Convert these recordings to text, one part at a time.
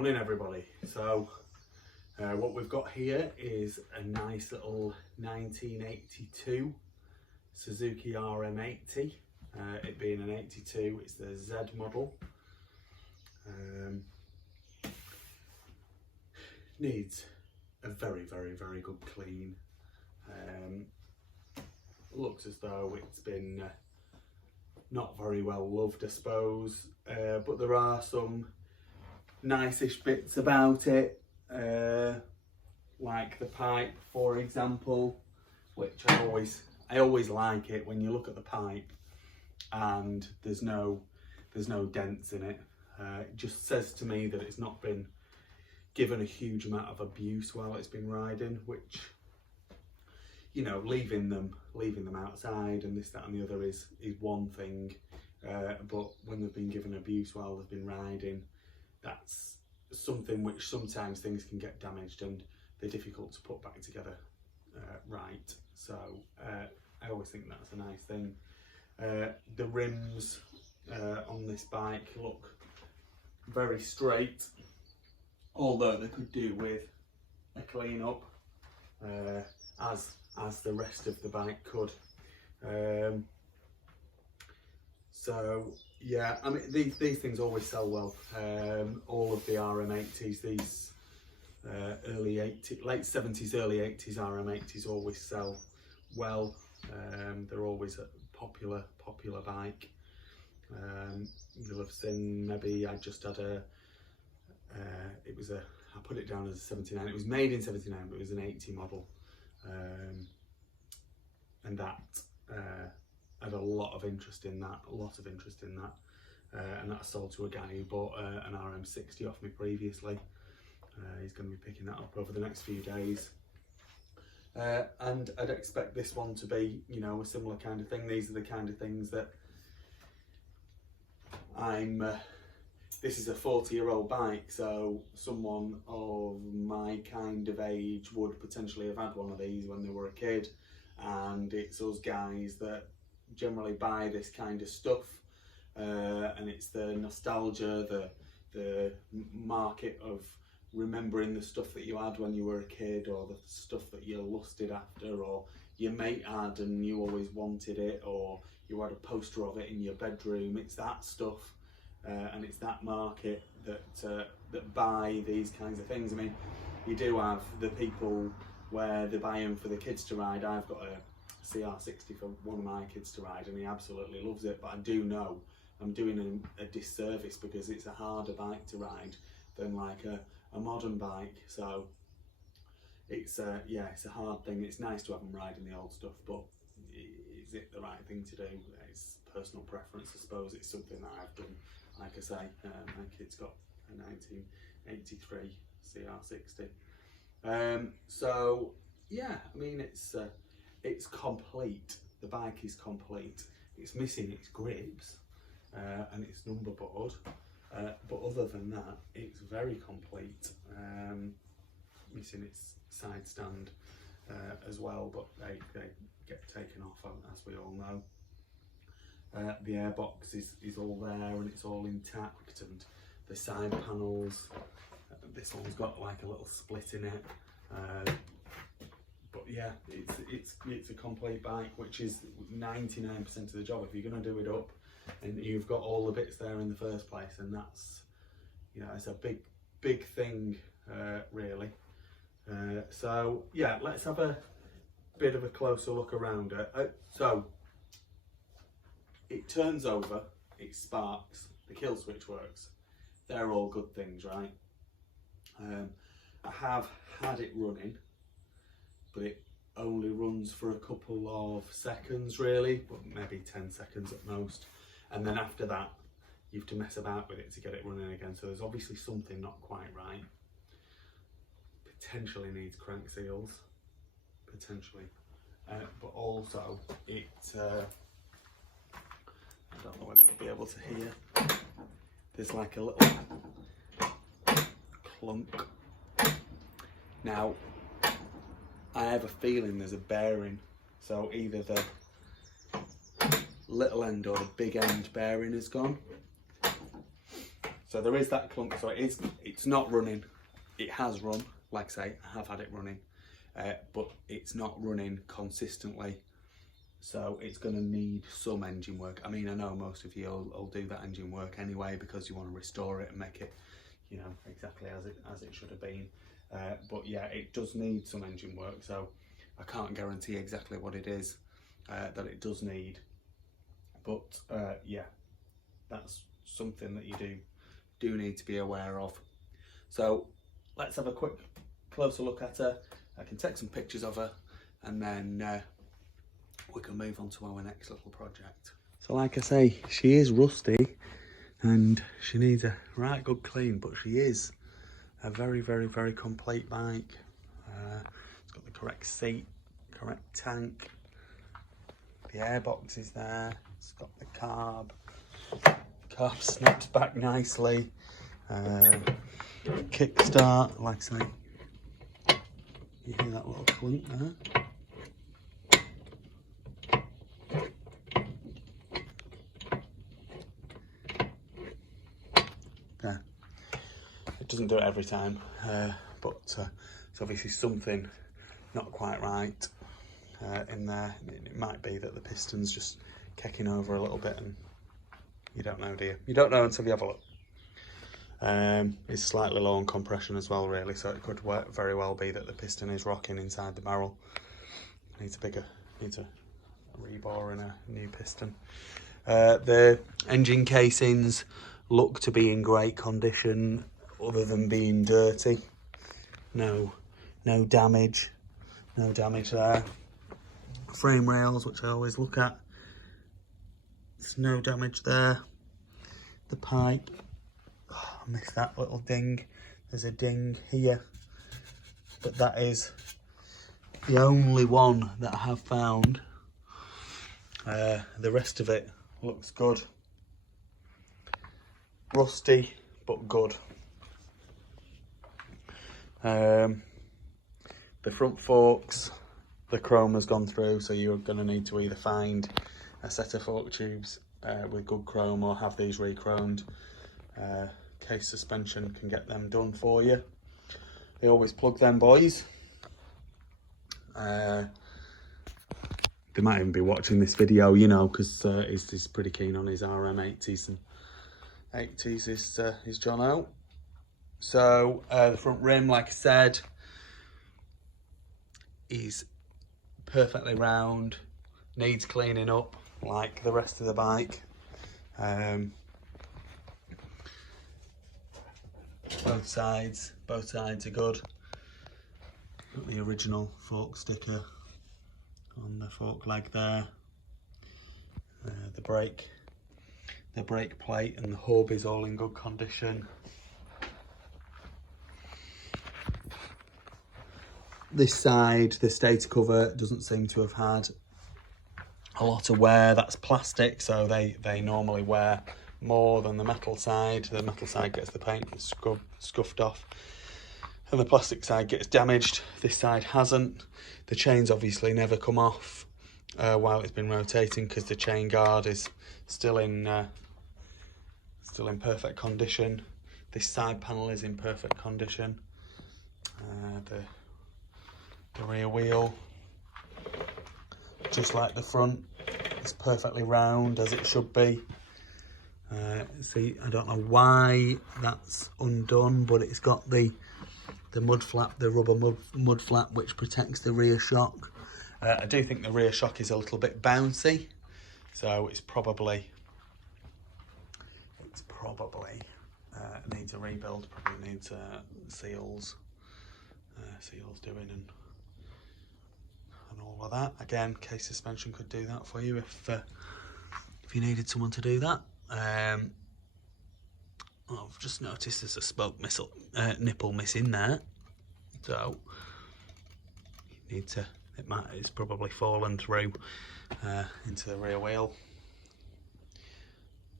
Morning everybody. So what we've got here is a nice little 1982 Suzuki RM80. It being an 82, it's the Z model. Needs a very good clean. Looks as though it's been not very well loved, I suppose, but there are some nice-ish bits about it, like the pipe, for example, which I always like it when you look at the pipe and there's no dents in it. It just says to me that it's not been given a huge amount of abuse while it's been riding, which, you know, leaving them outside and this, that and the other is one thing, but when they've been given abuse while they've been riding, that's something which sometimes things can get damaged and they're difficult to put back together right. So I always think that's a nice thing. The rims on this bike look very straight, although they could do with a clean up, as the rest of the bike could. So yeah, I mean these things always sell well. All of the RM80s, these late 70s, early 80s RM80s always sell well. They're always a popular bike. You'll have seen, maybe I just had I put it down as a 79. It was made in 79, but it was an 80 model, and that had a lot of interest in that, and that sold to a guy who bought an RM60 off me previously. He's going to be picking that up over the next few days, and I'd expect this one to be, you know, a similar kind of thing. These are the kind of things that this is a 40-year-old bike, so someone of my kind of age would potentially have had one of these when they were a kid, and it's us guys that generally buy this kind of stuff, and it's the nostalgia, the market of remembering the stuff that you had when you were a kid, or the stuff that you lusted after, or your mate had and you always wanted it, or you had a poster of it in your bedroom. It's that stuff, and it's that market that buy these kinds of things. I mean, you do have the people where they buy them for the kids to ride. I've got a CR60 for one of my kids to ride and he absolutely loves it, but I do know I'm doing him a disservice because it's a harder bike to ride than like a modern bike. So it's yeah, it's a hard thing. It's nice to have them riding the old stuff, but is it the right thing to do? It's personal preference, I suppose. It's something that I've done. Like I say, my kid's got a 1983 CR60. So yeah, I mean it's complete. The bike is complete. It's missing its grips and its number board, but other than that, it's very complete. Missing its side stand as well, but they get taken off, as we all know. The airbox is all there and it's all intact, and the side panels, this one's got like a little split in it, but yeah, it's a complete bike, which is 99% of the job if you're going to do it up and you've got all the bits there in the first place, and that's, you know, it's a big thing, really. So yeah, let's have a bit of a closer look around it. So it turns over, it sparks, the kill switch works. They're all good things, right? I have had it running, but it only runs for a couple of seconds really, but maybe 10 seconds at most. And then after that, you have to mess about with it to get it running again. So there's obviously something not quite right. Potentially needs crank seals, potentially. But also it, I don't know whether you'll be able to hear, there's like a little clunk. Now, I have a feeling there's a bearing, so either the little end or the big end bearing is gone. So there is that clunk. So it's not running. It has run, like I say, I have had it running, but it's not running consistently. So it's going to need some engine work. I mean, I know most of you will do that engine work anyway because you want to restore it and make it, you know, exactly as it should have been. But yeah, it does need some engine work. So I can't guarantee exactly what it is that it does need. But yeah, that's something that you do need to be aware of. So let's have a quick closer look at her. I can take some pictures of her and then we can move on to our next little project. So like I say, she is rusty and she needs a right good clean, but she is a very, very, very complete bike. It's got the correct seat, correct tank, the airbox is there, it's got the carb snaps back nicely, kickstart, like I say, you hear that little clunk there. Yeah, it doesn't do it every time, but it's obviously something not quite right in there. It might be that the piston's just kicking over a little bit and you don't know, do you? You don't know until you have a look. It's slightly low on compression as well, really, so it could very well be that the piston is rocking inside the barrel. Needs a rebore and a new piston. The engine casings look to be in great condition, other than being dirty. No damage there. Frame rails, which I always look at, there's no damage there. The pipe, oh, I missed that little ding. There's a ding here, but that is the only one that I have found. The rest of it looks good. Rusty, but good. The front forks, the chrome has gone through, so you're going to need to either find a set of fork tubes with good chrome or have these re-chromed. Case suspension can get them done for you. They always plug them boys. They might even be watching this video, you know, because he's pretty keen on his RM80s and 80s is John out. So the front rim, like I said, is perfectly round, needs cleaning up like the rest of the bike. Both sides are good. Got the original fork sticker on the fork leg there. The brake plate and the hub is all in good condition. This side, the stator cover doesn't seem to have had a lot of wear. That's plastic, so they normally wear more than the metal side. The metal side gets the paint scuffed off and the plastic side gets damaged. This side hasn't. The chains obviously never come off while it's been rotating because the chain guard is still in perfect condition. This side panel is in perfect condition. The rear wheel, just like the front, it's perfectly round as it should be. See, I don't know why that's undone, but it's got the mud flap, the rubber mud flap, which protects the rear shock. I do think the rear shock is a little bit bouncy, so it's probably needs a rebuild. Probably needs seals doing and all of that. Again, case suspension could do that for you if you needed someone to do that. I've just noticed there's a spoke nipple missing there, so you need to. It's probably fallen through into the rear wheel.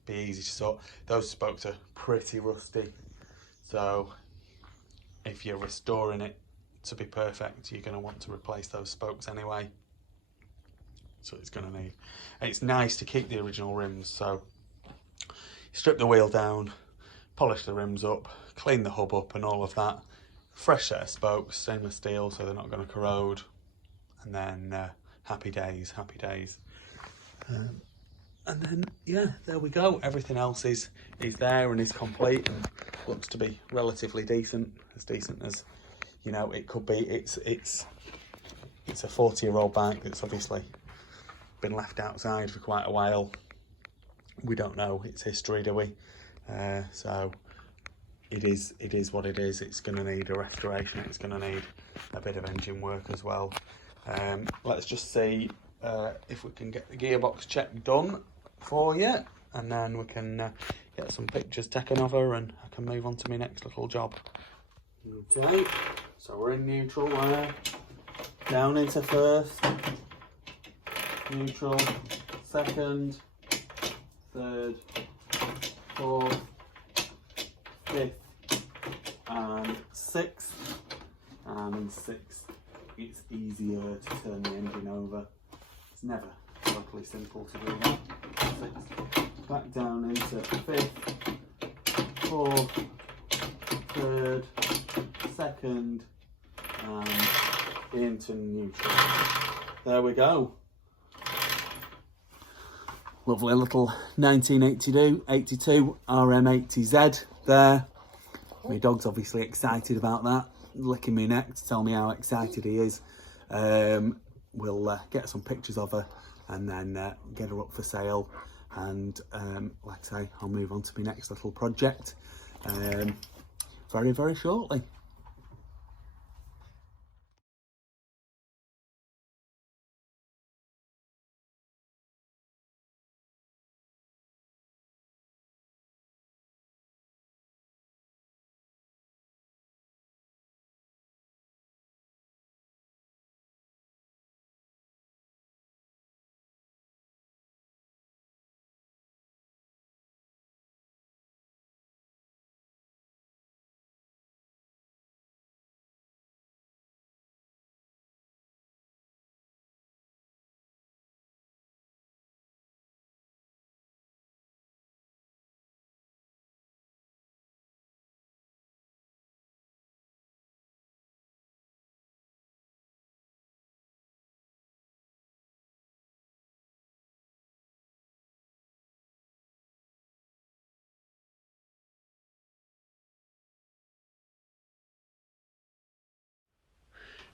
Be easy to sort. Those spokes are pretty rusty, so if you're restoring it to be perfect, you're going to want to replace those spokes anyway. So it's going to need. It's nice to keep the original rims, so strip the wheel down, polish the rims up, clean the hub up and all of that. Fresh set of spokes, stainless steel, so they're not going to corrode. And then happy days, happy days. And then, yeah, there we go. Everything else is there and is complete and looks to be relatively decent as, you know, it could be. It's a 40-year-old bike that's obviously been left outside for quite a while. We don't know its history, do we? So it is what it is. It's going to need a restoration. It's going to need a bit of engine work as well. Let's just see if we can get the gearbox check done for you, and then we can get some pictures taken of her and I can move on to my next little job. Okay, so we're in neutral there, down into first, neutral, second, third, fourth, fifth and sixth, and in sixth it's easier to turn the engine over. It's never totally simple to do that. Sixth, back down into fifth, fourth, third, second and into neutral. There we go. Lovely little 1982 RM80z there. My dog's obviously excited about that, licking me neck to tell me how excited he is. We'll get some pictures of her and then get her up for sale, and like I say, I'll move on to my next little project very shortly.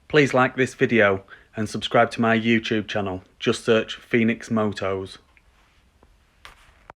Please like this video and subscribe to my YouTube channel. Just search Phoenix Motos.